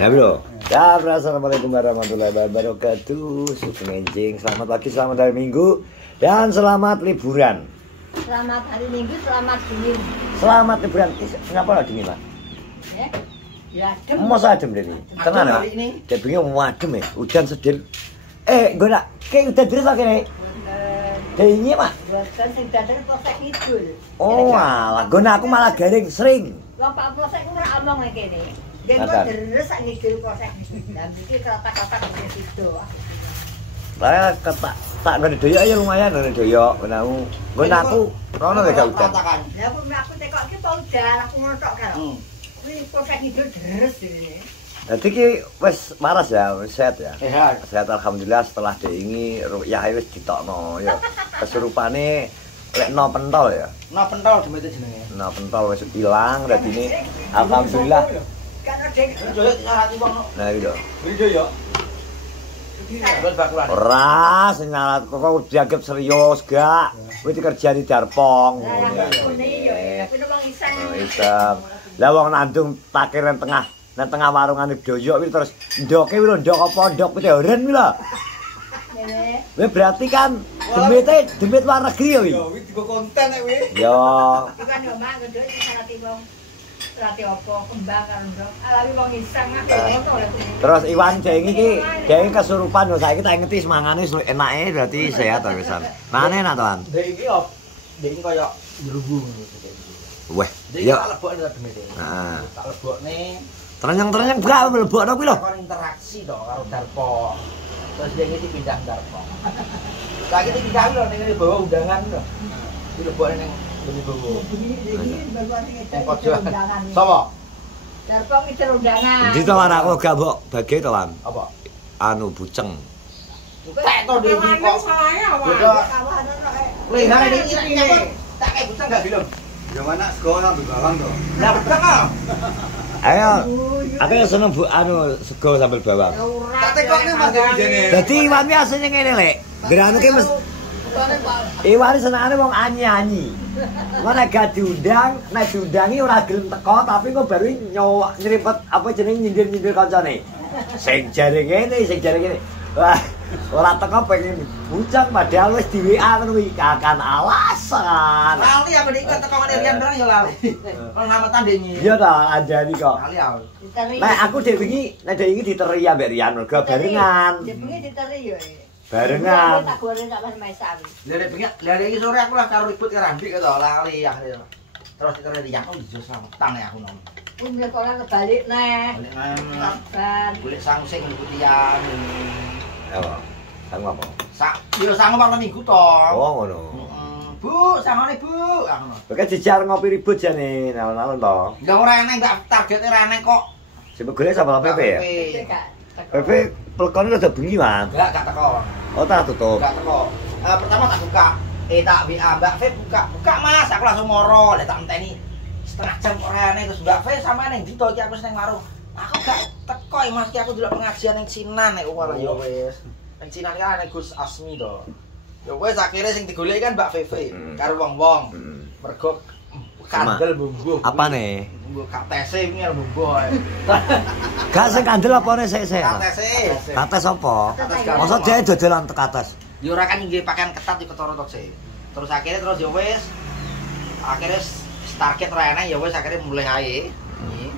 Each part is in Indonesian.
Ya bro. Ya, assalamualaikum warahmatullahi wabarakatuh. Sugeng enjing, selamat pagi, selamat hari Minggu, dan selamat liburan. Selamat hari Minggu, selamat dingin. Selamat liburan. Kenapa lah dingin, Mas? Ya, adem. Masa adem ini? Tenang ya, Pak. Dia bingung mau adem ya, hujan sedil. Gue nak, kayak udah deres lagi nih. Dingin, Pak. Buatan sing dadar posek ngidul. Oh, alah, gue aku malah garing sering. Wong Pak posek ku ora omong kene. Yen kok deres sak ngidul posek. Lah iki kata-kata itu. Lah tak ngene doyok ya lumayan ngene doyok. Gue aku rono gak hujan. Lah aku tekok iki po udan, aku ngono tok kan. Kuwi posek ngidul deres ini. Jadi ki wis waras ya, wis sehat ya. Sehat. Sehat alhamdulillah setelah diingi rukyah wis ditokno ya. Kesurupane lek no pentol ya. No pentol demete jenenge. No pentol wis ilang dadine alhamdulillah. Kan dek. Doyok nyarati wong. Nah gitu. Beli doyok. Buat bakulan. Ora sing nyarat kok dianggap serius gak. Kuwi dikerjani Darpong. Lah ngene yo, aku wong iseng. Iseng. Lah wong nandung takir nang tengah warungan doyok kuwi terus ndoke kuwi lho ndok apa ndok petoren kuwi lho. Ngene. Kuwi berarti kan demit luar negeri ya kuwi. Yo, kuwi digo konten nek kuwi. Yo. Iki kan yo mak ndok iki sanate wong rati apa kembang karo ndok. Alawi wong iseng aku ngono lho. Terus Iwan jengi iki dhewe kesurupan lho saiki tak ngerti semangane enake berarti sehat to pisan. Mane nak Tuan. Dek iki yo dek iki koyo nyerubu ngono. Weh, Dek yo. tak lebokne demete. Heeh. Tak lebokne Trenyeng-trenyeng gak mlebokno kuwi lho. kon interaksi to karo Darpo. Terus dek iki pindah Darpo. Saiki dipindah lho ning bawa undangan lho. Iki lebokne ning ngene bawa. Iki baruane Ning pojokan. Sapa? Darpong iki undangan. Ndi to anakku gak mbok bagi to Wan. Apa? Anu buceng. Tak to dek iki kok. Bodoh. Leha iki nyapa? Tak kayak bucang gak film. Ya mana sekolah ambil bawang toh. Lah bucang ah. Ayo. Aku ya seneng anu sego sambal bawang. Tak tekokne Mas Dijene. Dadi Iwan ki asline ngene lek. Gerane ki Iwan senengane wong anyi-anyi. Mana gak diundang, nek diundangi ora gelem teko tapi kok baru nyeripet apa jenenge nyindir-nyindir kancane. Sing jare ngene, sing jare ngene. Wah, ora teko pengen bucang padahal wis di WA ngono kuwi kakan alasan. Lali aku nek teko ngene Rian barang ya lali. Kon ngamatan dengi. Iya ta, andani kok. Lali aku. Nek aku dhewe wingi, nek dhewe iki diteri ambek Rian mergo barengan. Jenenge diteri yo. Barengan. Tak goreng sak Mas Maisawi. Lah iki sore aku lah karo ribut karo Andik to lali akhirnya. Terus diteri Rian oh ijo selametan ya aku nom. Kuwi mlek ora kebalik neh. Balik nang Ban. golek sang sing putihan. Apa? Sang apa? Yo sang malam Minggu to. Oh ngono. Bu, sangone Bu. Aku. Oke dijar ngopi ribut jane alon-alon to. Ya ora eneng tak targete ora eneng kok. Sing golek sapa PP ya? PP pelekone rada bengi, Mas. Gak teko. Oh, tak tutup. Gak teko. Pertama tak buka. Tak WA Mbak V buka. Buka Mas, aku langsung moro. Lek tak enteni setengah jam ora eneng terus Mbak V sampe ning ndi to iki aku seneng warung. Aku gak teko Mas iki aku delok pengajian ning Sinan nek ora ya wis. Ning Sinan kan ana Gus Asmi to. Ya wis akhire sing digoleki kan Mbak VV karo wong-wong. Mergo kandel bumbu. Apane? Bumbu katese iki karo bumbu. Gak sing kandel apane sik-sik. Katese. Kates apa? Kates Masa dhewe dodolan kates. Ya ora kan nggih pakaian ketat iki ketara tok sih. Terus akhirnya terus ya wis akhirnya target ora enak ya wis akhirnya mulai ae.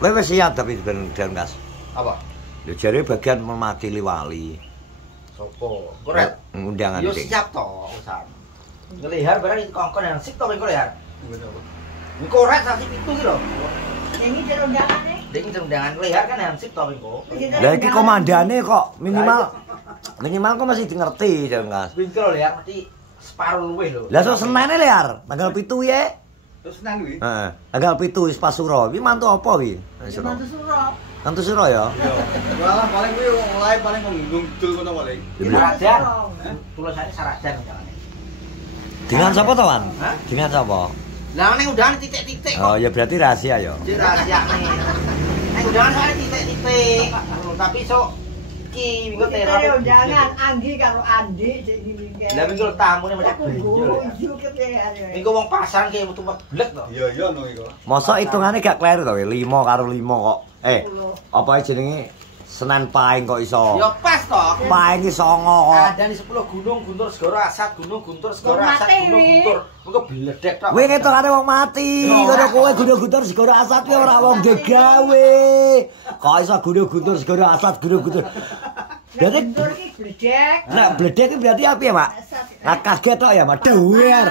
Kowe wis siap tapi ben Kas. Apa? Lho jare bagian memakili wali. Sopo? Korek. Undangan Yo sing. siap to, usan. Ngelihar barang iki kongkon yang sik to kowe lihar. Ini korek saksi pitu ki lho. Ini jeneng undangane. Dek iki undangan lihar kan yang sik to kowe. Lah iki komandane kok minimal kok masih di ngerti Jan Kas. Wingkel lihar mesti separuh luwih lho. Lah sok Senene liar, tanggal 7 ya. Terus nang kuwi. Heeh. Tanggal 7 wis Pasuro. Kuwi mantu apa kuwi? Mantu Suro. Mantu Suro ya. Walah paling kuwi wong lain paling ngundung dul kono paling. Sarajan. Tulisane Sarajan jangan. Dengan sapa to, Wan? Hah? Dengan sapa? Lah ning undangan titik-titik kok. Oh, ya berarti rahasia ya. Jadi rahasia nih. Ning undangan soalnya titik-titik. Tapi sok iki minggu Kita terapi. undangan Anggi karo Andi iki iki. Lah minggu tamune macam Aku benjol. ijo kepean. Minggu wong pasaran kayak metu meblek to. Iya iya no iku. Mosok hitungane gak kleru to, 5 karo 5 kok. Apa jenenge? Senen Pahing kok iso. Ya pas toh. Pahing iki songo kok. Ada di 10 gunung Guntur Segoro Asat, Gunung Guntur Segoro Asat, Gunung Guntur. Engko bledek tok. Kowe ketokane wong mati. Ngono kowe gunung-guntur Segoro Asat ki ora wong degawe. Kok iso gunung-guntur Segoro Asat, gunung-guntur. Dadi Guntur iki bledek. nek bledek iki berarti apa ya, Mak? Nah kaget tok ya, Mak. Dewer.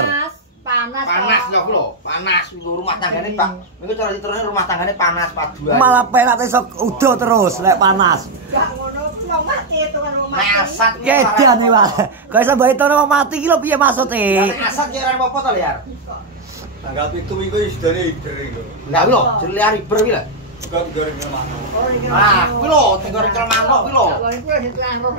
Panas lho, panas rumah tanggane Pak. Niku cara diterusne rumah tanggane panas paduan. Malah penak iso udo terus lek panas. Gak ngono ku wong mati hitungan wong mati. Asat Kedan iki, Pak. Kok iso mbok hitone wong mati iki lho piye maksude? Asat ya ora apa-apa to, Liar. Tanggal 7 minggu wis dene iber iku. Lah lho, Liar iber iki lho. Kok goreng manuk. Ah, kuwi lho, tenggoreng manuk kuwi lho.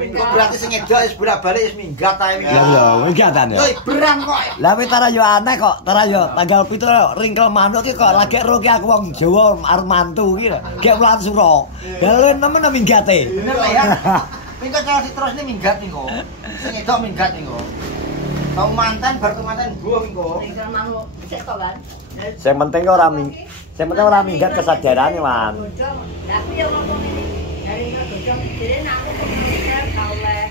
Iku berarti sing edok wis bolak-balik wis minggat ae iki. Ya lho, mingatan ya. Yo iberan kok. Lah wis tara yo aneh kok, tara yo tanggal 7 ringkel manuk iki kok lagi ro ki aku wong Jawa arep mantu iki lho. Gek wulan suro. Dalen nemen minggate. Bener lah ya. Niku cara diterusne minggat niku. Sing edok minggat niku. Tau mantan bar mantan buah niku. Tinggal manuk sik to kan. Sing penting ora ora minggat kesadarane, Wan. Lah aku yo ngomong ini. Dari godhong dhewe nek aku kok gak oleh.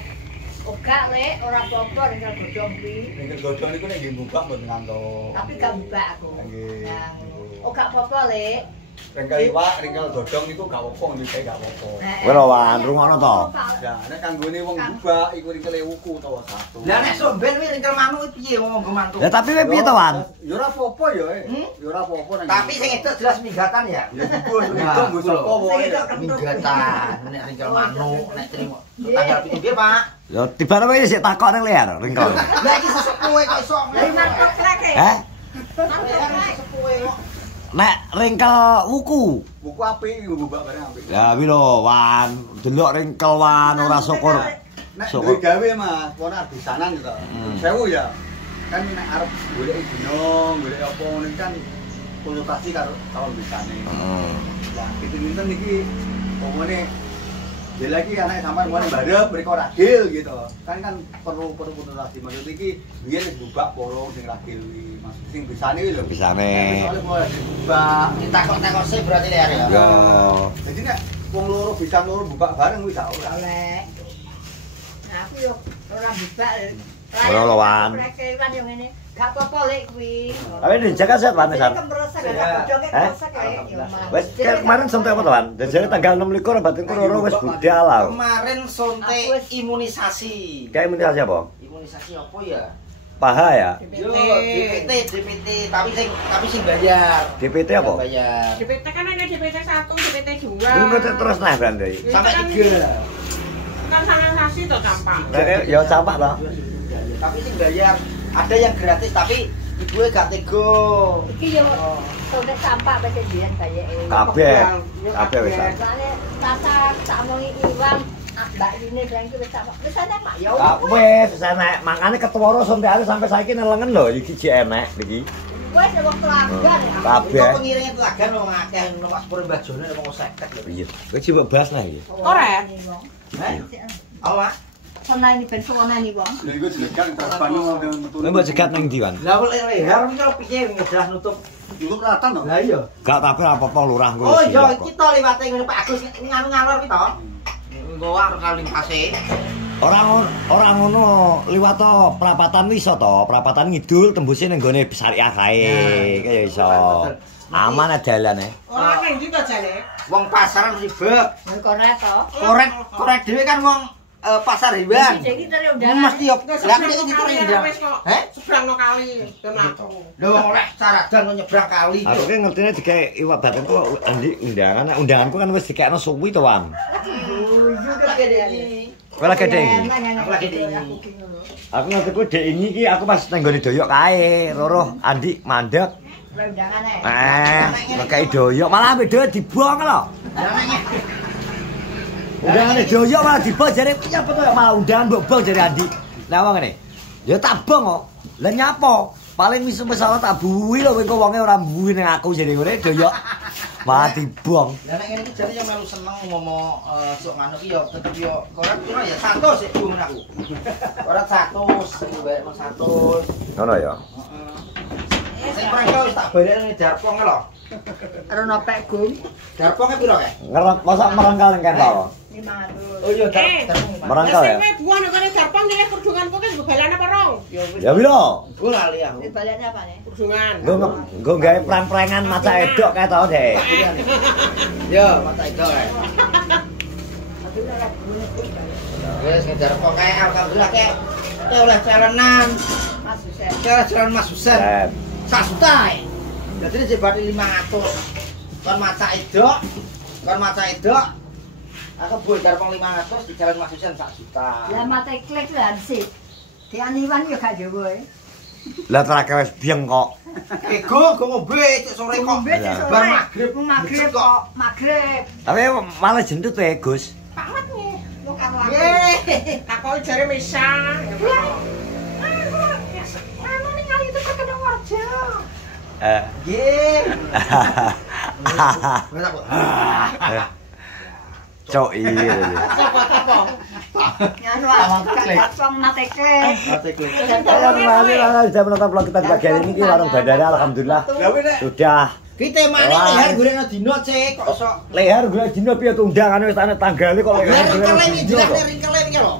Oga lek ora apa-apa nek godhong kuwi. Ning godhong niku nek nggih mbukak mboten ngantuk. Tapi gak mbak aku. Nggih. Oh gak apa-apa lek. Ringkel iwak, ringkel godhong niku gak apa-apa, nggih gak apa-apa. Kowe lho Wan, rungokno to. Ya, nek kanggone wong mbukak iku ringkel wuku utawa satu. Lah nek somben kuwi ringkel manuk piye ngomong go mantu. Lah tapi kowe piye to, Wan? Ya ora apa-apa ya, ya ora apa-apa nang. Tapi sing edok jelas minggatan ya. ya iku itu mbok sapa wae. Minggatan nek ringkel manuk nek trimo. Tanggal piye nggih, Pak? Yo tibane kowe sik takok nang liar ringkel. Lah iki sesepuhe kok iso. Mantuk lek. Heh? Sesepuhe kok. Nek ringkel wuku. Buku apik iku mbak bareng apik. Ya wi lho, Wan, delok ringkel Wan ora syukur. Nek Syukur. duwe gawe Mas, kono artisanan gitu. 1000 ya. Kan nek arep golek dino, golek apa ngene kan konsultasi karo calon bisane. Lah, pinten-pinten iki pomone dia lagi anak sampean ngene barep mriko ragil gitu. Kan perlu konsultasi maksud iki biyen wis bubak porong sing ragil kuwi. Maksud sing bisane kuwi lho. Bisane. Soale mau bubak Ditakok-takok sih berarti Liar ya. Yo. jadi nek wong loro bisa loro buka bareng kuwi gak ora. Oleh. Nah aku yo ora bubak. Ora lho, Wan. Rek Wan yo ngene. Gak apa-apa lek kuwi. Tapi dijaga sehat Wan San. Wes kemarin sontek apa to, Wan? Jadi tanggal 26 batinku loro wis budal lah. Kemarin sontek imunisasi. Kayak imunisasi apa? Imunisasi apa ya? Paha ya? Yo, DPT, tapi sing bayar. DPT apa? Bayar. DPT kan ada DPT 1, DPT 2. DPT terus nah berarti. Sampai 3. Kan sanitasi to campak. Ya campak toh. Tapi sing bayar. Ada yang gratis tapi ibuke gak tega. Iki yo sontek sampah wis dian bayake. Kabeh wis. Soale rasa tak omongi Iwan, Mbak Yune bilang iki wis sampah. Wis enak, Mak. Ya Wis enek, makane ketwara sontekane sampai saiki nelengen lho iki jek enek iki. wis wong pelanggan ya. Kabeh. Itu pengiringnya telagan wong akeh numpak sepur Mbah Jono wong 50 lho. Iya. Kowe coba bahas nah iki. Korek. Heh? Apa, Mak? Senani ben senani wong. Lha iku dilekan terbanu metu. Kowe mbok cegat nang ndi, Wan? Lah lek lehar iki lho piye ngedah nutup. Iku kelatan to. Lah iya. Gak tapi apa-apa lurah kowe. Oh iya, kita liwate ngene Pak Agus nganu ngalor ki to. Nggo arep kali pase. Orang ngono liwat to perapatan iso to, perapatan ngidul tembuse ning gone syariah kae. Kaya iso. Aman dalane. Ora nang ndi to jane? Wong pasaran ribet. Korek to. Korek dhewe kan wong pasar hewan. Iki dari Mesti yo. Lah iki diterima. Heh? Seberang no kali dan aku. Lho wong oleh saradan nyebrang kali. Aku ki ngertine digawe iwak baten ku endi undangan. Undanganku kan wis dikekno suwi to, Wan. Kowe lagi dek iki. Aku lagi dek iki. Aku ngerti ku dek iki aku pas nang gone doyok kae, loro Andi mandek. Undangane. Kayak doyok malah ambek doyok dibong lho. Undangane doyok malah dibong jare piye apa to malah undangan mbok bong jare Andi. Lah wong ngene. Ya tak bong kok. Lah nyapo? Paling wis masalah tak buwi lho kowe wonge ora buwi ning aku jare ngene doyok. Malah dibong. Lah nek ngene iki jare ya melu seneng ngomong sok manuk iki ya tetep yo korek piro ya 100 sik bung aku. Korek 100, bayar 100. Ngono ya. Heeh. Sing prengkel wis tak balekne Darpong lho. Karo nopek gum Darponge piro kae? Ngerep masa merengkal kan to. 500. Oh iya, Eh. Darpong. Merengkal ya. Sing buah nek Darpong nilai perdunganku ki bebalan apa rong? Ya piro? Gue lali aku. Ini baliknya apa nih? Perdungan. Gue gawe prank-prankan maca edok kae to, Dek. Yo, mata itu kae. Wes ngejar kok kae alhamdulillah kae. Oleh calonan. Mas Husen. Calon Mas Husen. Set. 1 juta. Jadi jebati 500. Kon maca edok. Aku buat Darpong 500 di Jalan Mas Husen 1 juta. Lah mate klik lah sih. Dianiwan yo gak jowo. Lah terakhir wis bieng kok. Go ngombe cek sore kok. Ngombe cek sore. Bar magrib. Magrib kok, magrib. Tapi malah jentut wae, Gus. Pamet nih. Wong karo aku. Nggih. Takoki jare Misa. Anu ning kali itu kok kena warja. Nggih. Cok iya. Apa? Nganu Darpong mate klik. Sudah menonton vlog kita di pagi hari ini warung bandara alhamdulillah sudah Kita mana leher golekno dino cek kok iso. leher gue dino piye undangan wis ana tanggale kok leher Ringkele iki dino kok. ringkele iki lho.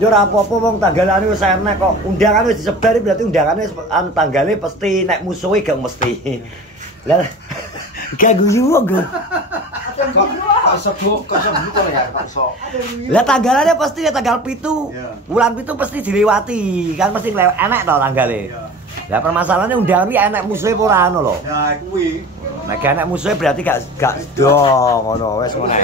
Yo ora apa-apa wong tanggalane wis enek kok. Undangan wis disebar berarti undangane wis tanggale pasti nek musuhe gak mesti. Lah gak guyu wong. Kok sebut kok ya kok iso. Lah tanggalane pasti ya tanggal 7. Iya. Bulan 7 pasti dilewati. Kan mesti enek to tanggale. Iya. Lah permasalahannya undangan iki enek musuhe apa ora ono lho. Ya kuwi. Nek enek musuhe berarti gak dong ngono wis ngono.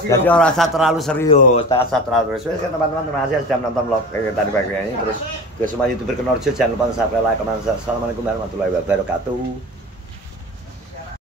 Jadi ora usah terlalu serius, tak usah terlalu serius. Wis teman-teman terima kasih sudah menonton vlog tadi pagi ini terus ke semua YouTuber Kenorjo jangan lupa subscribe, like, comment, share. Assalamualaikum warahmatullahi wabarakatuh.